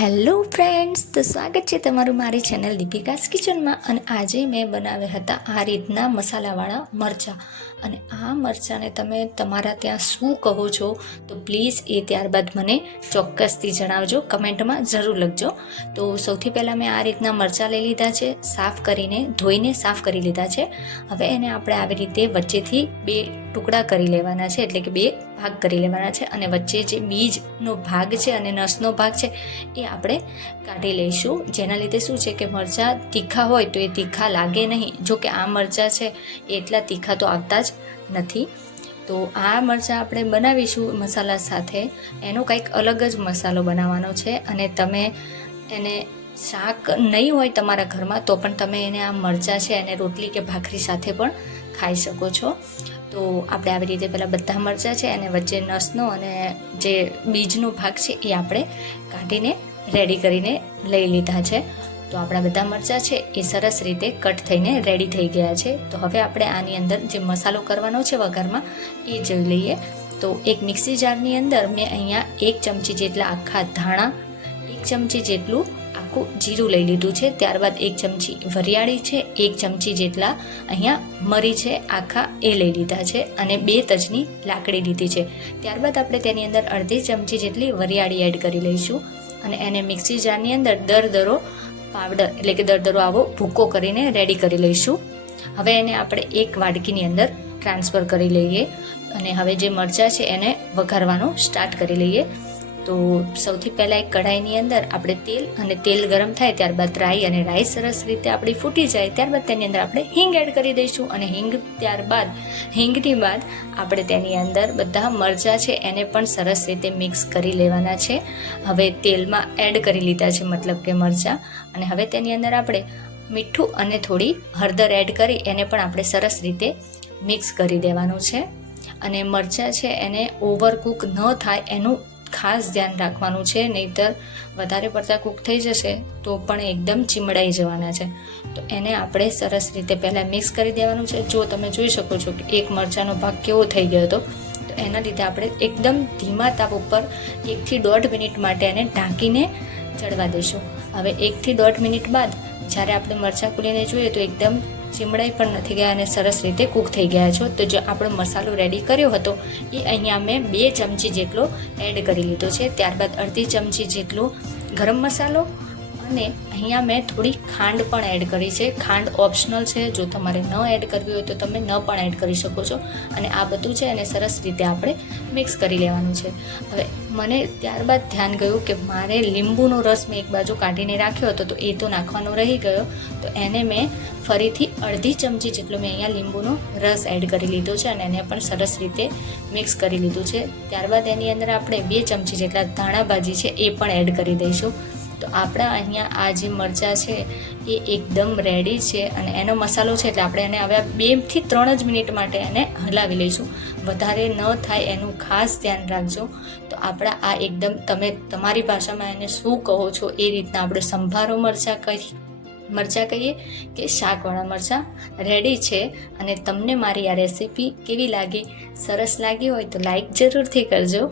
Hello friends, તો સ્વાગત છે તમારું મારી ચેનલ દીપિકાસ કિચનમાં અને આજે મેં બનાવ્યા હતા આ રીતના મસાલાવાળા મરચાં. અને આ મરચાંને તમે તમારા ત્યાં શું કહો છો, તો પ્લીઝ એ ત્યારબાદ મને ચોક્કસથી જણાવજો, કમેન્ટમાં જરૂર લખજો. તો સૌથી પહેલાં મેં આ રીતના મરચાં લઈ લીધા છે, સાફ કરીને, ધોઈને સાફ કરી લીધા છે. હવે એને આપણે આવી રીતે વચ્ચેથી બે ટુકડા કરી લેવાના છે, એટલે કે બે ભાગ કરી લેવાના છે, અને વચ્ચે જે બીજનો ભાગ છે અને નસનો ભાગ છે, એ આપણે કાઢી લઈશું. જેના લીધે શું છે કે મરચાં તીખા હોય તો એ તીખા લાગે નહીં. જો કે આ મરચાં છે એટલા તીખા તો આવતા જ નથી. તો આ મરચાં આપણે બનાવીશું મસાલા સાથે. એનો કંઈક અલગ જ મસાલો બનાવવાનો છે અને તમે એને શાક નહીં હોય તમારા ઘરમાં તો પણ તમે એને આ મરચાં છે એને રોટલી કે ભાખરી સાથે પણ ખાઈ શકો છો. તો આપણે આવી રીતે પહેલાં બધા મરચાં છે અને વચ્ચે નસનો અને જે બીજનો ભાગ છે એ આપણે કાઢીને રેડી કરીને લઈ લીધા છે. તો આપણા બધા મરચાં છે એ સરસ રીતે કટ થઈને રેડી થઈ ગયા છે. તો હવે આપણે આની અંદર જે મસાલો કરવાનો છે વઘારમાં, એ જોઈ લઈએ. તો એક મિક્સી જારની અંદર મેં અહીંયા એક ચમચી જેટલા આખા ધાણા, એક ચમચી જેટલું આખું જીરું લઈ લીધું છે. ત્યારબાદ એક ચમચી વરિયાળી છે, એક ચમચી જેટલા અહીંયા મરી છે, આખા એ લઈ લીધા છે અને બે તજની લાકડી લીધી છે. ત્યારબાદ આપણે તેની અંદર અડધી ચમચી જેટલી વરિયાળી એડ કરી લઈશું. અને એને મિક્સી જારની અંદર દરદરો પાવડર, એટલે કે દરદરો આવો ભૂકો કરીને રેડી કરી લઈશું. હવે એને આપણે એક વાડકીની અંદર ટ્રાન્સફર કરી લઈએ અને હવે જે મરચાં છે એને વઘારવાનું સ્ટાર્ટ કરી લઈએ. તો સૌથી પહેલાં એક કઢાઈની અંદર આપણે તેલ અને તેલ ગરમ થાય ત્યારબાદ રાઈ અને રાઈ સરસ રીતે આપણી ફૂટી જાય ત્યારબાદ તેની અંદર આપણે હિંગ એડ કરી દઈશું અને હિંગ ત્યારબાદ, હિંગની બાદ આપણે તેની અંદર બધા મરચાં છે એને પણ સરસ રીતે મિક્સ કરી લેવાના છે. હવે તેલમાં એડ કરી લીધા છે મતલબ કે મરચાં અને હવે તેની અંદર આપણે મીઠું અને થોડી હળદર એડ કરી એને પણ આપણે સરસ રીતે મિક્સ કરી દેવાનું છે. અને મરચાં છે એને ઓવરકુક ન થાય એનું ખાસ ધ્યાન રાખવાનું છે, નહીતર વધારે પડતા કૂક થઈ જશે તો પણ એકદમ ચીમડાઈ જવાના છે. તો એને આપણે સરસ રીતે પહેલાં મિક્સ કરી દેવાનું છે. જો તમે જોઈ શકો છો કે એક મરચાંનો ભાગ કેવો થઈ ગયો હતો, તો એના લીધે આપણે એકદમ ધીમા તાપ ઉપર એકથી દોઢ મિનિટ માટે એને ઢાંકીને ચડવા દઈશું. હવે એકથી દોઢ મિનિટ બાદ જ્યારે આપણે મરચાં ખોલીને જોઈએ તો એકદમ ચીમડાઈ પણ નથી ગયા અને સરસ રીતે કૂક થઈ ગયા છો. તો જે આપણો મસાલો રેડી કર્યો હતો, એ અહીંયા મેં બે ચમચી જેટલો એડ કરી લીધો છે. ત્યારબાદ અડધી ચમચી જેટલો ગરમ મસાલો અને અહીંયા મેં થોડી ખાંડ પણ એડ કરી છે. ખાંડ ઓપ્શનલ છે. જો તમારે ન એડ કરવી હોય તો તમે ન પણ એડ કરી શકો છો. અને આ બધું છે એને સરસ રીતે આપણે મિક્સ કરી લેવાનું છે. હવે મને ત્યારબાદ ધ્યાન ગયું કે મારે લીંબુનો રસ મેં એક બાજુ કાઢીને રાખ્યો હતો તો એ તો નાખવાનો રહી ગયો. તો એને મેં ફરીથી અડધી ચમચી જેટલો મેં અહીંયા લીંબુનો રસ એડ કરી લીધો છે અને એને પણ સરસ રીતે મિક્સ કરી લીધું છે. ત્યારબાદ એની અંદર આપણે બે ચમચી જેટલા ધાણા ભાજી છે એ પણ એડ કરી દઈશું. તો આપણા અહીંયા આ જે મરચાં છે, એ એકદમ રેડી છે અને એનો મસાલો છે એટલે આપણે એને હવે બેથી ત્રણ જ મિનિટ માટે એને હલાવી લઈશું. વધારે ન થાય એનું ખાસ ધ્યાન રાખજો. તો આપણા આ એકદમ તમે તમારી ભાષામાં એને શું કહો છો એ રીતના આપણે સંભારો મરચાં કહી મરચાં કહીએ કે શાકવાળા મરચાં રેડી છે અને તમને મારી આ રેસીપી કેવી લાગી? સરસ લાગી હોય તો લાઈક જરૂરથી કરજો.